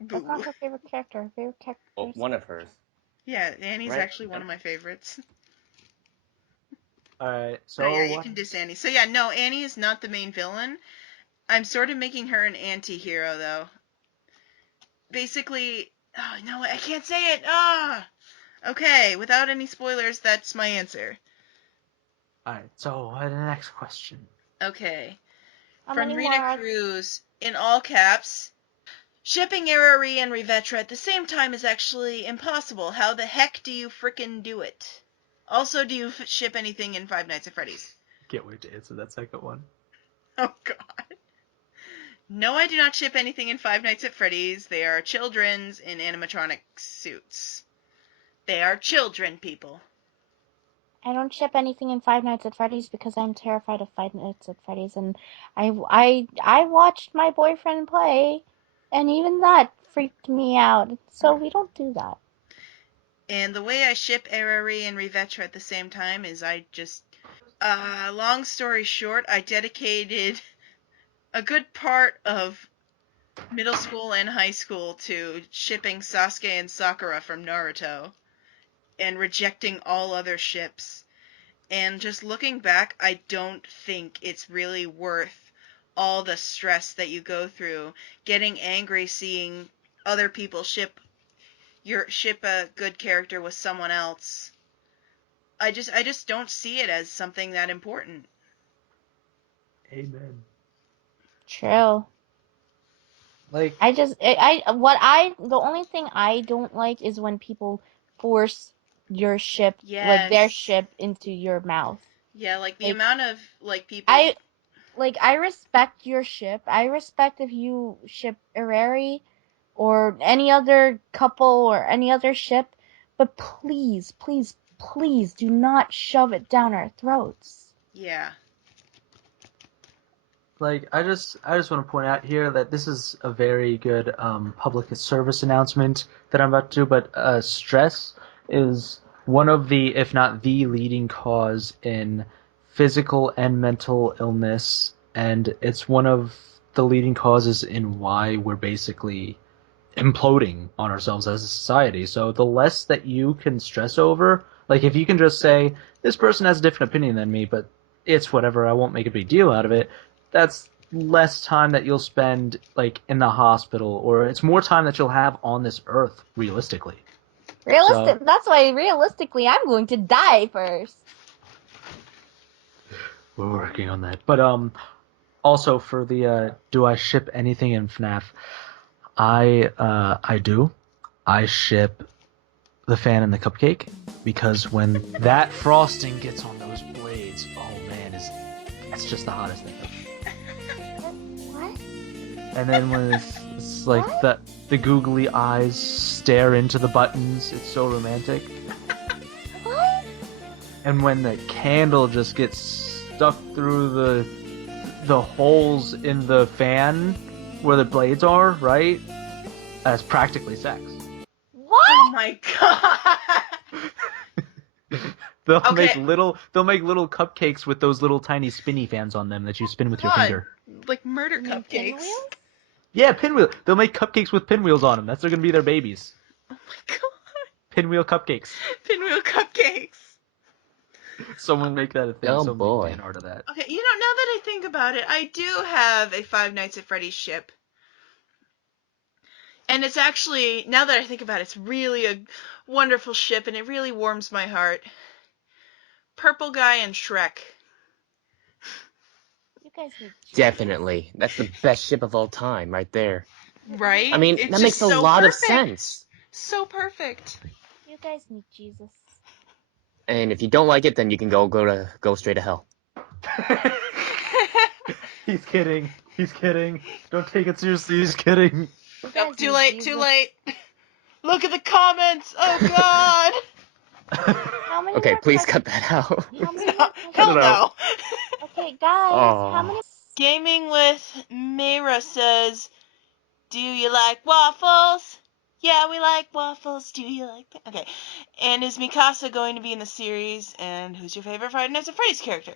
That's not her favorite character. Her favorite character. Well, one of hers. Yeah, Annie's Right. actually one of my favorites. Alright, So yeah, you what? can diss Annie. So yeah, no, Annie is not the main villain. I'm sort of making her an anti-hero, though. Basically, oh no, I can't say it. Okay, without any spoilers, that's my answer. Alright, so the next question. Okay. How From many Rita more? Cruz, in all caps, Shipping Arari and Revetra at the same time is actually impossible. How the heck do you frickin' do it? Also, do you ship anything in Five Nights at Freddy's? Can't wait to answer that second one. Oh, God. No, I do not ship anything in Five Nights at Freddy's. They are children's in animatronic suits. They are children, people. I don't ship anything in Five Nights at Freddy's because I'm terrified of Five Nights at Freddy's, and I watched my boyfriend play, and even that freaked me out. So we don't do that. And the way I ship Arari and Revetra at the same time is I just... long story short, I dedicated a good part of middle school and high school to shipping Sasuke and Sakura from Naruto and rejecting all other ships. And just looking back, I don't think it's really worth all the stress that you go through getting angry seeing other people ship a good character with someone else. I just don't see it as something that important. Amen. True. Like, The only thing I don't like is when people force your ship, like their Yes. ship, into your mouth. Yeah, like the Like, amount of like people I respect your ship. I respect if you ship Irari or any other couple or any other ship, but please, please, please do not shove it down our throats. Yeah. like I just want to point out here that this is a very good public service announcement that I'm about to do, but stress is one of the, if not the leading cause in physical and mental illness, and it's one of the leading causes in why we're basically imploding on ourselves as a society. So the less that you can stress over, like if you can just say, this person has a different opinion than me, but it's whatever, I won't make a big deal out of it, that's less time that you'll spend like in the hospital, or it's more time that you'll have on this earth, realistically. That's why realistically I'm going to die first. We're working on that. But also for the do I ship anything in FNAF? I do. I ship the fan and the cupcake, because when that frosting gets on those blades, oh man, that's just the hottest thing. What? And then when it's like the googly eyes stare into the buttons, it's so romantic. What? And when the candle just gets stuck through the holes in the fan where the blades are, right? That's practically sex. What? Oh my god. They'll Okay. make little cupcakes with those little tiny spinny fans on them that you spin with your God. finger. Like murder You mean cupcakes. pinwheels? Yeah, pinwheel. They'll make cupcakes with pinwheels on them. That's gonna be their babies. Oh my god. Pinwheel cupcakes. Pinwheel cupcakes. Someone make that a thing. Oh, Someone boy. make fan art of that. Okay, now that I think about it, I do have a Five Nights at Freddy's ship. And it's actually, now that I think about it, it's really a wonderful ship, and it really warms my heart. Purple Guy and Shrek. You guys need Jesus. Definitely. That's the best ship of all time, right there. Right? I mean, It's that just makes a so lot of perfect. sense. So perfect. You guys need Jesus. And if you don't like it, then you can go straight to hell. He's kidding. He's kidding. Don't take it seriously. He's kidding. You Nope, guys too need late, Jesus. too late. Look at the comments. Oh god. How many Okay, more please questions? cut that out. How many No, more hell it out. no. Okay, guys, how many? Oh. Gaming with Mayra says, do you like waffles? Yeah, we like waffles. Do you like them? Okay. And is Mikasa going to be in the series? And who's your favorite Five Nights at Freddy's character?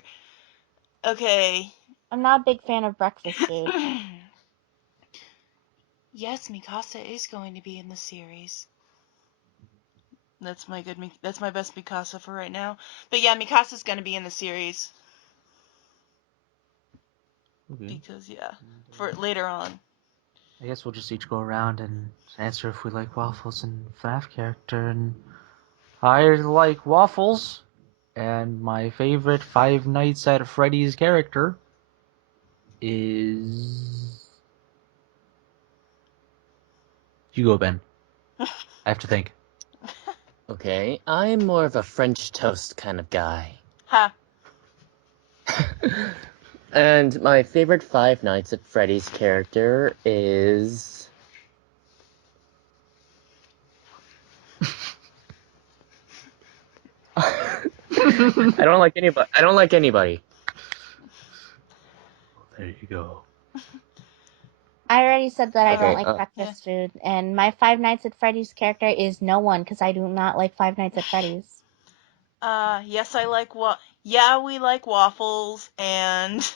Okay. I'm not a big fan of breakfast food. Yes, Mikasa is going to be in the series. That's my best Mikasa for right now. But yeah, Mikasa's going to be in the series. Okay. Because yeah, for later on. I guess we'll just each go around and answer if we like waffles and FNAF character. And I like waffles. And my favorite Five Nights at Freddy's character is You go, Ben. I have to think. Okay, I'm more of a French toast kind of guy. Ha. And my favorite Five Nights at Freddy's character is... I don't like anybody. I don't like anybody. There you go. I already said that I don't Okay, like breakfast food, and my Five Nights at Freddy's character is no one because I do not like Five Nights at Freddy's. Yes, I like Yeah, we like waffles, and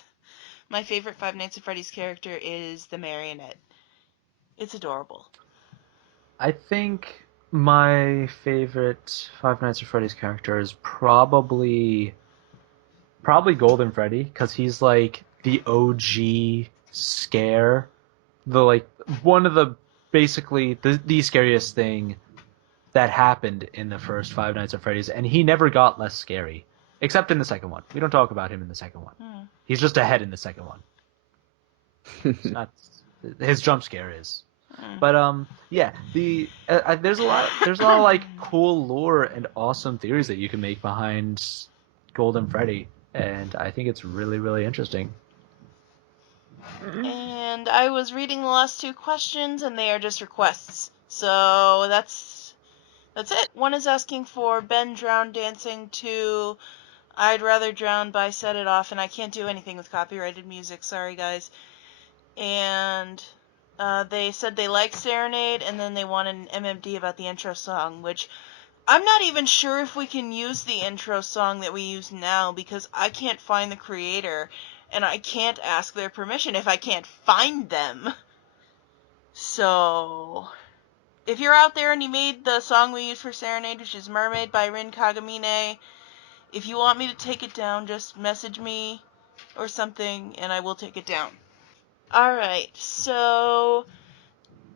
my favorite Five Nights at Freddy's character is the marionette. It's adorable. I think my favorite Five Nights at Freddy's character is probably Golden Freddy, because he's like the OG scare, one of the basically the scariest thing that happened in the first Five Nights at Freddy's, and he never got less scary, except in the second one. We don't talk about him in the second one. He's just ahead in the second one. It's not his jump scare is. But yeah, there's a lot of like cool lore and awesome theories that you can make behind Golden Freddy, and I think it's really, really interesting. And I was reading the last two questions, and they are just requests. So that's it. One is asking for Ben drown dancing. Two, I'd rather drown by Set It Off, and I can't do anything with copyrighted music. Sorry, guys. And they said they like Serenade, and then they want an MMD about the intro song, which I'm not even sure if we can use the intro song that we use now, because I can't find the creator, and I can't ask their permission if I can't find them. So, if you're out there and you made the song we use for Serenade, which is Mermaid by Rin Kagamine, if you want me to take it down, just message me or something, and I will take it down. Alright, so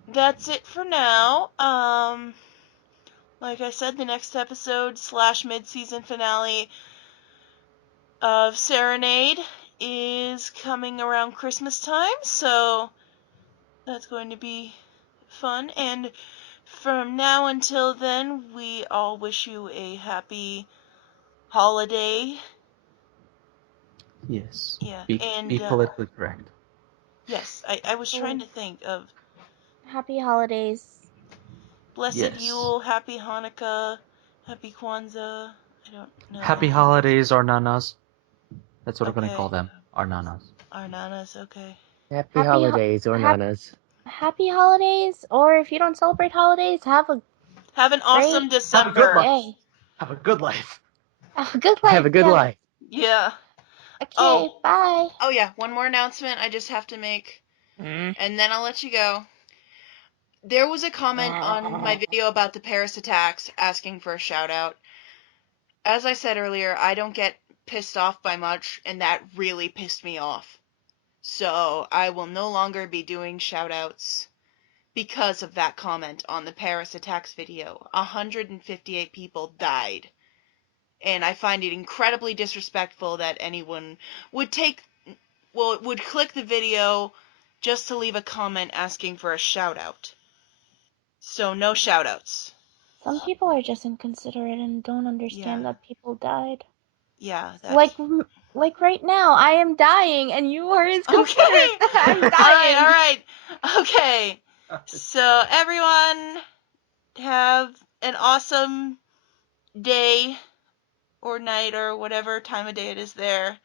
that's it for now. Like I said, the next episode / mid-season finale of Serenade is coming around Christmas time, so that's going to be fun. And from now until then, we all wish you a happy holiday. Yes. Yeah, Be politically correct. Yes, I was trying to think of Happy holidays. Blessed Yule, Happy Hanukkah, Happy Kwanzaa. I don't know. Happy holidays, our nanas. That's what I'm gonna Okay. call them. Our nanas. Our nanas, okay. Happy holidays, or nanas. Happy holidays, or if you don't celebrate holidays, have an awesome December. Have a good life. Day. Have a good life. Have a good life. Have a good life. Yeah. Okay, bye. Oh yeah, one more announcement I just have to make, and then I'll let you go. There was a comment on my video about the Paris attacks asking for a shout out. As I said earlier, I don't get pissed off by much, and that really pissed me off. So I will no longer be doing shout outs because of that comment on the Paris attacks video. 158 people died. And I find it incredibly disrespectful that anyone would would click the video just to leave a comment asking for a shout out. So no shout outs. Some people are just inconsiderate and don't understand that people died. Yeah, that's... Like right now, I am dying, and you are inconsiderate that I'm dying. Alright. Okay. So everyone, have an awesome day or night or whatever time of day it is there.